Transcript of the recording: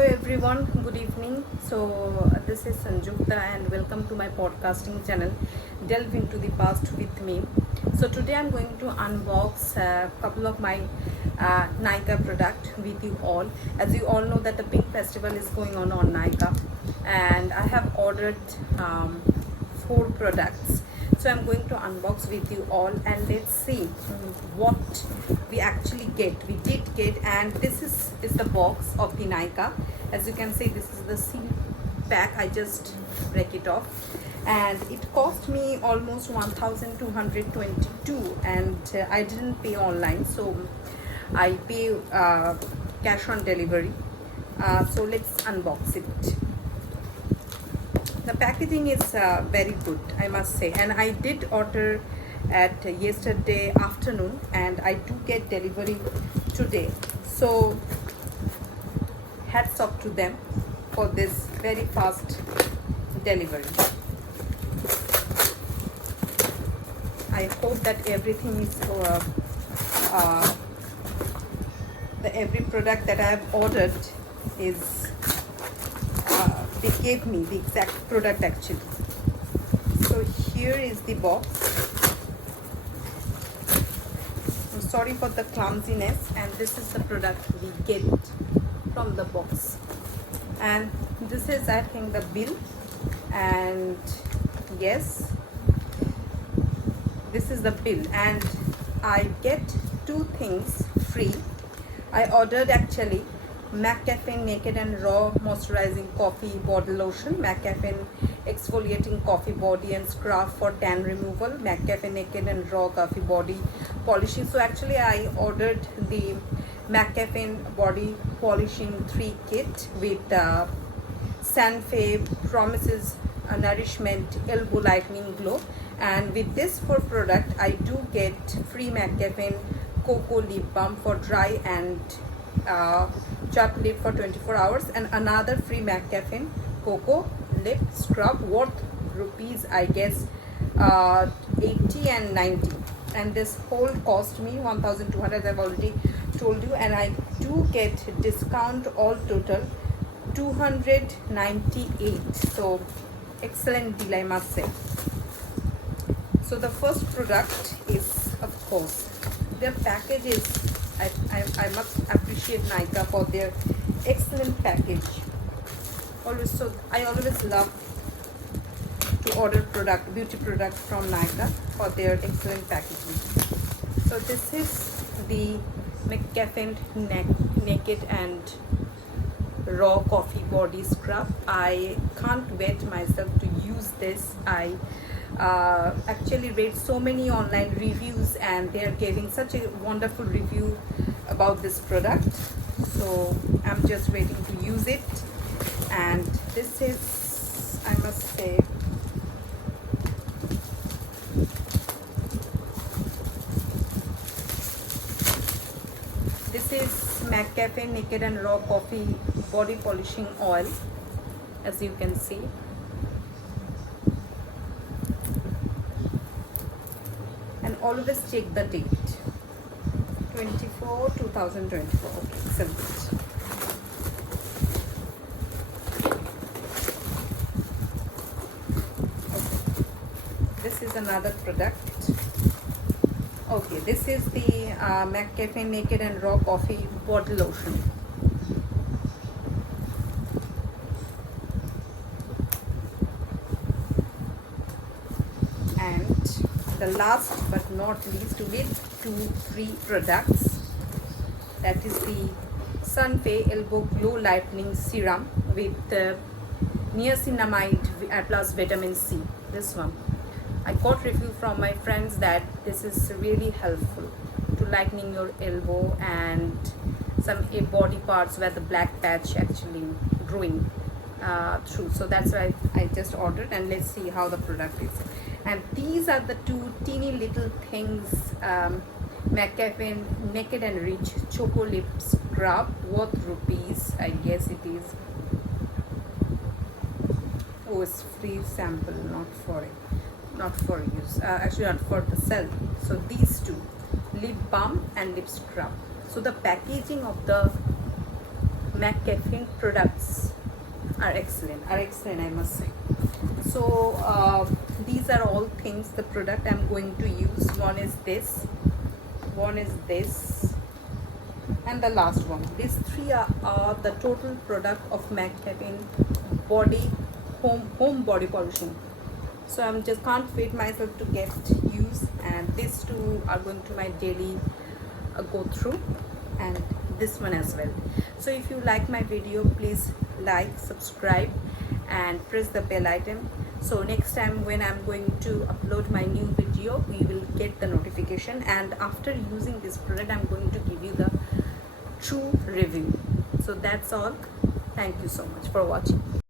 Hello everyone, good evening. This is Sanjukta and welcome to my podcasting channel Delve into the Past with me. So today I'm going to unbox a couple of my Nykaa product with you all. As you all know that the Pink Festival is going on Nykaa, and I have ordered 4 products. So I'm going to unbox with you all and let's see what we actually get. We did get, and this is the box of the Nykaa. As you can see, this is the seal pack. I just break it off, and it cost me almost 1222, and I didn't pay online, so I pay cash on delivery. So let's unbox it. The packaging is very good, I must say, and I did order at yesterday afternoon and I do get delivery today, so hats off to them for this very fast delivery. I hope that everything is every product that I have ordered is they gave me the exact product actually. So here is the box. I'm sorry for the clumsiness, and this is the product we get from the box, and this is, I think, the bill, and yes, this is the bill, and I get 2 things free. I ordered actually mCaffeine Naked and Raw Moisturizing Coffee Body Lotion, mCaffeine Exfoliating Coffee Body and Scrub for Tan Removal, mCaffeine Naked and Raw Coffee Body Polishing. So actually I ordered the mCaffeine Body Polishing 3 kit with Sanfe Promises Nourishment Elbow Lightening Glow, and with this 4 product I do get free mCaffeine Cocoa Lip Balm for dry and chapped lip for 24 hours, and another free mCaffeine Cocoa Lip Scrub worth rupees, I guess 80 and 90, and this whole cost me 1200, I've already told you, and I do get discount, all total 298. So excellent deal, I must say. So the first product is, of course, their package is, I must appreciate Nykaa for their excellent package. I always love to order beauty product from Nykaa for their excellent packaging. So this is the mCaffeine Naked and Raw Coffee Body Scrub. I can't wait myself to use this. I actually read so many online reviews and they are giving such a wonderful review about this product, so I'm just waiting to use it. And this is, I must say, this is mCaffeine Naked and Raw Coffee Body Polishing Oil, as you can see. And always check the date, 2024. Okay, excellent. Okay. This is another product. Okay, this is the mCaffeine Naked and Raw Coffee Body Lotion. The last but not least, to get 2 free products, that is the Sanfe Elbow Glow Lightening Serum with niacinamide plus vitamin C. This one, I got review from my friends that this is really helpful to lightening your elbow and some body parts where the black patch actually growing through. So that's why I just ordered, and let's see how the product is. And these are the 2 teeny little things, mCaffeine Naked and Rich Choco Lip Scrub worth rupees, I guess it is. Oh, it's free sample, not for use, actually not for the sell. So these 2, lip balm and lip scrub. So the packaging of the mCaffeine products are excellent, I must say. So these are all things, the product I'm going to use. One is this, and the last one. These three are the total product of mCaffeine body home body polishing. So I'm just can't wait myself to get use, and these two are going to my daily go through, and this one as well. So if you like my video, please like, subscribe and press the bell icon, so next time when I'm going to upload my new video, we will get the notification. And after using this product, I'm going to give you the true review. So that's all. Thank you so much for watching.